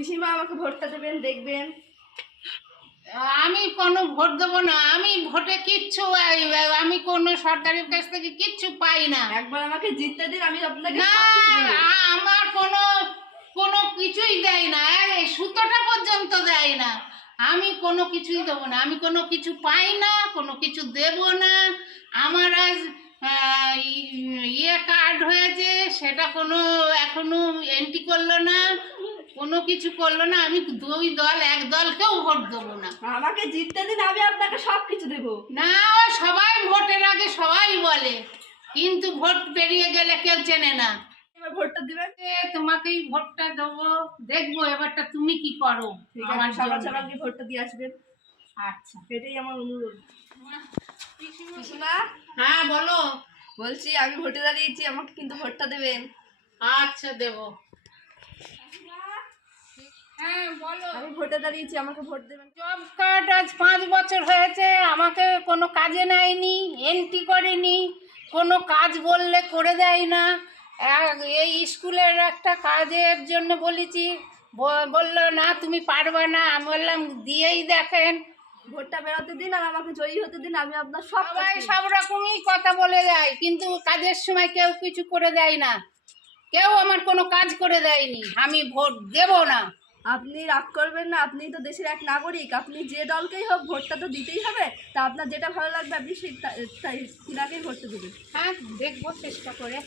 পিসিমা আমাকে ভোটটা দেবেন, দেখবেন। আমি কোনো ভোট দেবো না। আমি ভোটে কিচ্ছু আমি কোনো সরকারের কাছ থেকে কিচ্ছু পাই না। একবার আমাকে জিততে দিন, আমি আপনাকে না, সব কিছু দেবো। আমার কোনো কোনো কিছুই দেয় না, এই সুতোটা পর্যন্ত দেয় না। আমি কোনো কিছুই দেবো না, আমি কোনো কিছু পাই না, কোনো কিছু দেব না। আমার আজ ইয়ে কার্ড হয়েছে, সেটা কোনো এখনো এন্ট্রি করলো না, কোনো কিছু করলো না। আমি দুই দল এক দলকেও ভোট দেবো না। আমাকে জিততে দিন, আমি আপনাকে সব কিছু দেবো। না, ও সবাই ভোটের আগে সবাই বলে, কিন্তু ভোট পেরিয়ে গেলে কেউ চেনে না। এবার ভোটটা দিবেন। তোমাকেই ভোটটা দেবো, দেখবো এবারটা তুমি কি করো। ঠিক আমার আছে, সকাল জন্য। সকাল গিয়ে ভোটটা দিয়ে আসবেন। আচ্ছা। এটাই আমার অনুরোধ। পিসিমা, হ্যাঁ বলো। বলছি আমি ভোটে দাঁড়িয়েছি, আমাকে কিন্তু ভোটটা দেবেন। আচ্ছা দেবো। হ্যাঁ বলো। আমি ভোটে দাঁড়িয়েছি, আমাকে ভোট দেবেন। জব কার্ড আজ 5 বছর হয়েছে, আমাকে কোনো কাজে নেয়নি, এন্ট্রি করেনি, কোনো কাজ বললে করে দেয় না। এই স্কুলের একটা কাজের জন্য বলেছি, বললো না তুমি পারবে না। আমি বললাম দিয়েই দেখেন। ভোটটা বেরোতে দিন আর আমাকে জয়ী হতে দিন, আমি আপনার সব কাজ সবাই করব। সব রকমই কথা বলে দেয়, কিন্তু কাজের সময় কেউ কিছু করে দেয় না। কেউ আমার কোনো কাজ করে দেয়নি। আমি ভোট দেব না। আপনি রাগ করবেন না, আপনি তো দেশের এক নাগরিক, আপনি যে দলকেই হোক ভোটটা তো দিতেই হবে। তা আপনার যেটা ভালো লাগবে আপনি সেই তিনাকেই ভোটটা দেবেন। হ্যাঁ দেখবো চেষ্টা করে।